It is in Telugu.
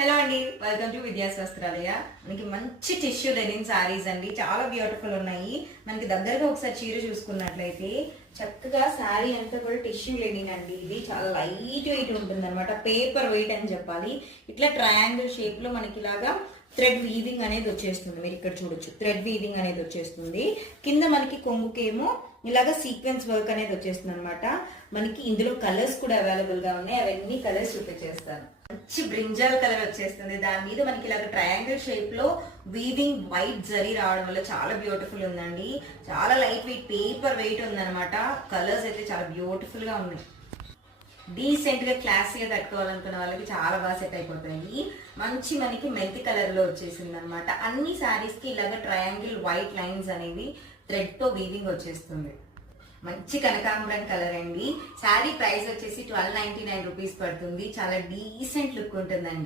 హలో అండి, వెల్కమ్ టు విద్యాస్ వస్త్రాలయ. మనకి మంచి టిష్యూ లెనిన్ సారీస్ అండి, చాలా బ్యూటిఫుల్ ఉన్నాయి. మనకి దగ్గరగా ఒకసారి చీర చూసుకున్నట్లయితే చక్కగా శారీ అంతా కూడా టిష్యూ లెనిన్ అండి. ఇది చాలా లైట్ వెయిట్ ఉంటుంది అనమాట, పేపర్ వెయిట్ అని చెప్పాలి. ఇట్లా ట్రయాంగిల్ షేప్ లో మనకి ఇలాగా థ్రెడ్ వీవింగ్ అనేది వచ్చేస్తుంది. మీరు ఇక్కడ చూడొచ్చు, థ్రెడ్ వీవింగ్ అనేది వచ్చేస్తుంది. కింద మనకి కొంగుకేమో ఇలాగా సీక్వెన్స్ వర్క్ అనేది వచ్చేస్తుంది అనమాట. మనకి ఇందులో కలర్స్ కూడా అవైలబుల్ గా ఉన్నాయి, అవన్నీ కలర్స్ చూపించేస్తాను. మంచి బ్రింజాల్ కలర్ వచ్చేస్తుంది, దాని మీద మనకి ఇలాగ ట్రయాంగిల్ షేప్ లో వీవింగ్ వైట్ జరీ రావడం వల్ల చాలా బ్యూటిఫుల్ ఉందండి. చాలా లైట్ వెయిట్ పేపర్ వెయిట్ ఉందన్నమాట. కలర్స్ అయితే చాలా బ్యూటిఫుల్ గా ఉన్నాయి. డీసెంట్ గా క్లాసీగా కట్టుకోవాలనుకున్న వాళ్ళకి చాలా బాగా సెట్ అయిపోతాయి. మంచి మనకి మెంతి కలర్ లో వచ్చేసింది అనమాట. అన్ని శారీస్ కి ఇలాగ ట్రయాంగిల్ వైట్ లైన్స్ అనేవి థ్రెడ్ తో వీవింగ్ వచ్చేస్తుంది. మంచి కనకాంబరం కలర్ అండి. శారీ ప్రైస్ వచ్చేసి 1299 రూపీస్ పడుతుంది. చాలా డీసెంట్ లుక్ ఉంటుందండి.